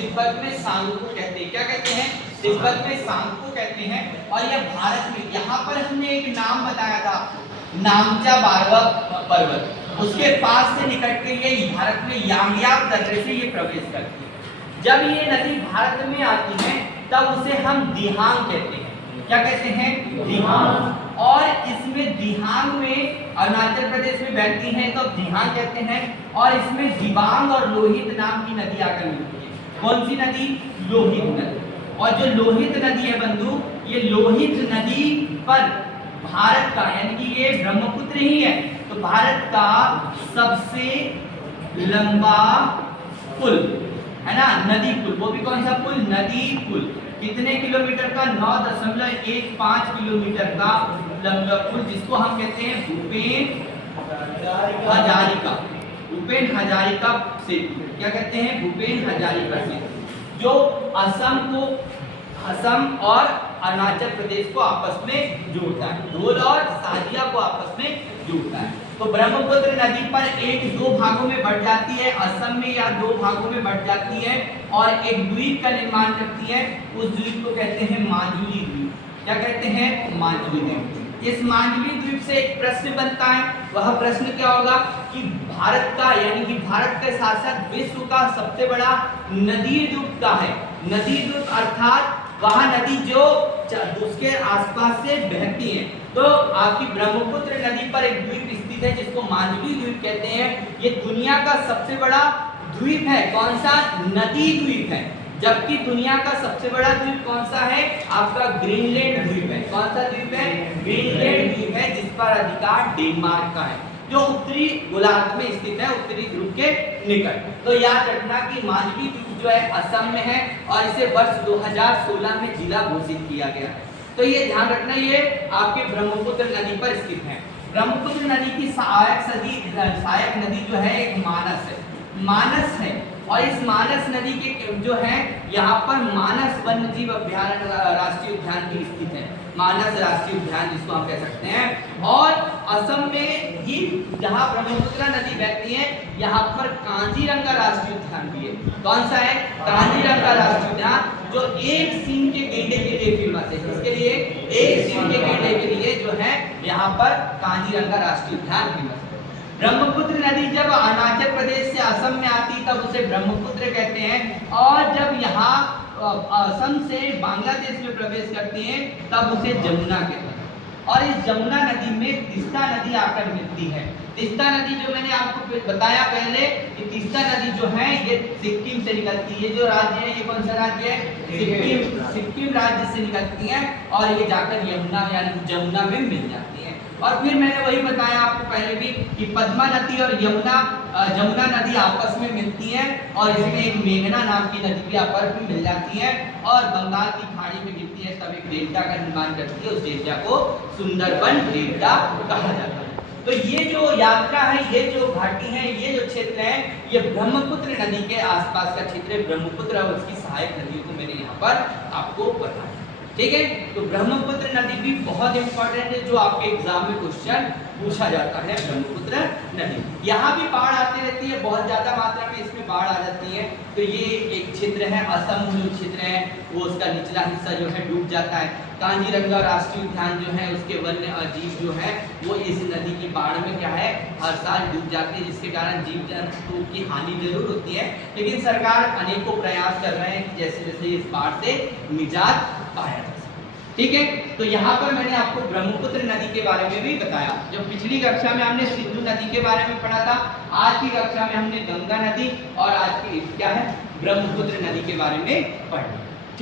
तिब्बत में सांग को कहते हैं। क्या कहते हैं? तिब्बत में सांग को कहते हैं। और यह भारत में, यहाँ पर हमने एक नाम बताया था, नामचा बारवा पर्वत, उसके पास से निकट के ये भारत में यांगयाप दर्रे से ये प्रवेश करती है। जब ये नदी भारत में आती है तब उसे हम दिहांग कहते हैं। क्या कहते हैं? दिहांग। और इसमें दिहांग में अरुणाचल प्रदेश में बहती है तो दिहांग कहते हैं। और इसमें दिबांग और लोहित नाम की नदी आकर मिलती है। कौन सी नदी? लोहित नदी। और जो लोहित नदी है बंधु, ये लोहित नदी पर भारत का, यानी कि ये ब्रह्मपुत्र ही है, तो भारत का सबसे लंबा पुल है ना, नदी पुल। वो भी कौन सा पुल? नदी पुल। कितने किलोमीटर का? 9.15 किलोमीटर का लंबा पुल, जिसको हम कहते हैं भूपेन हजारिका। भूपेन हजारिका सेतु। क्या कहते हैं? भूपेन हजारिका सेतु, जो असम और अरुणाचल प्रदेश को आपस में जोड़ता है, ढोल और साजिया को आपस में जोड़ता है। तो ब्रह्मपुत्र नदी पर एक दो भागों में बढ़ जाती है, असम में या दो भागों में बढ़ जाती है और एक द्वीप का निर्माण करती है। उस द्वीप को कहते हैं माजुली द्वीप। क्या कहते हैं? माजुली द्वीप। इस माजुली द्वीप से एक प्रश्न बनता है, वह प्रश्न क्या होगा कि भारत का, यानी कि भारत के साथ साथ विश्व का सबसे बड़ा नदी द्वीप का है। नदी द्वीप अर्थात वह नदी जो उसके आसपास से बहती है। तो आपकी ब्रह्मपुत्र नदी पर एक द्वीप स्थित है जिसको माजुली द्वीप कहते हैं। ये दुनिया का सबसे बड़ा द्वीप है। कौन सा? नदी द्वीप है। जबकि दुनिया का सबसे बड़ा द्वीप कौन सा है? आपका ग्रीनलैंड द्वीप है। कौन सा द्वीप है? ग्रीनलैंड द्वीप है, जिस पर अधिकार डेनमार्क का है, जो उत्तरी गोलार्ध में स्थित है, उत्तरी ध्रुव के निकट। तो याद रखना कि माजुली द्वीप जो है असम में है और इसे वर्ष 2016 में जिला घोषित किया गया है। तो ये ध्यान रखना, ये आपके ब्रह्मपुत्र नदी पर स्थित है। ब्रह्मपुत्र नदी की सहायक नदी जो है एक मानस है। मानस है, और इस मानस नदी के जो है यहाँ पर मानस वन्य जीव अभ्यारण्य राष्ट्रीय उद्यान भी स्थित है। मानस राष्ट्रीय उद्यान जिसको हम कह सकते हैं। और असम में ही जहाँ ब्रह्मपुत्र नदी बहती है, यहाँ पर कांजीरंगा राष्ट्रीय उद्यान भी है। कौन सा है? कांजीरंगा राष्ट्रीय उद्यान, जो एक सींग के गैंडे के लिए फेमस है। इसके लिए एक सींग के गैंडे के लिए जो है यहाँ पर कांजीरंगा राष्ट्रीय उद्यान फेमस है। ब्रह्मपुत्र नदी जब अरुणाचल प्रदेश से असम में आती तब उसे ब्रह्मपुत्र कहते हैं, और जब यहाँ असम से बांग्लादेश में प्रवेश करती हैं तब उसे जमुना कहते हैं। और इस जमुना नदी में तीस्ता नदी आकर मिलती है। तीस्ता नदी जो मैंने आपको बताया पहले कि तीस्ता नदी जो है ये सिक्किम से निकलती है। जो राज्य है ये कौन सा राज्य है? सिक्किम राज्य से निकलती है और ये जाकर यमुना यानी जमुना में मिल जाती है। और फिर मैंने वही बताया आपको पहले भी कि पद्मा नदी और जमुना नदी आपस में मिलती है और इसमें एक मेघना नाम की नदी भी आपस में मिल जाती है और बंगाल की खाड़ी में गिरती है, तब एक डेल्टा का निर्माण करती है। उस डेल्टा को सुंदरबन डेल्टा कहा जाता है। तो ये जो यात्रा है, ये जो घाटी है, ये जो क्षेत्र है, ये ब्रह्मपुत्र नदी के आसपास का क्षेत्र है। ब्रह्मपुत्र और उसकी सहायक नदियों को मैंने यहाँ पर आपको बताया। ठीक है, तो ब्रह्मपुत्र नदी भी बहुत इंपॉर्टेंट है, जो आपके एग्जाम में क्वेश्चन पूछा जाता है। ब्रह्मपुत्र नदी यहाँ भी बाढ़ आती रहती है, बहुत ज्यादा मात्रा में इसमें बाढ़ आ जाती है। तो ये एक क्षेत्र है, असम जो क्षेत्र है वो उसका निचला हिस्सा जो है डूब जाता है। कांजीरंगा राष्ट्रीय उद्यान जो है उसके वन्य जीव जो है वो इस नदी की बाढ़ में क्या है हर साल डूब जाते हैं, जिसके कारण जीव जंतु की हानि जरूर होती है। लेकिन सरकार अनेकों प्रयास कर रहे हैं कि जैसे जैसे इस बाढ़ से निजात पाया जा सके। ठीक है, तो यहाँ पर मैंने आपको ब्रह्मपुत्र नदी के बारे में भी बताया। जो पिछली कक्षा में हमने सिंधु नदी के बारे में पढ़ा था, आज की कक्षा में हमने गंगा नदी और आज की क्या है ब्रह्मपुत्र नदी के बारे में पढ़ा।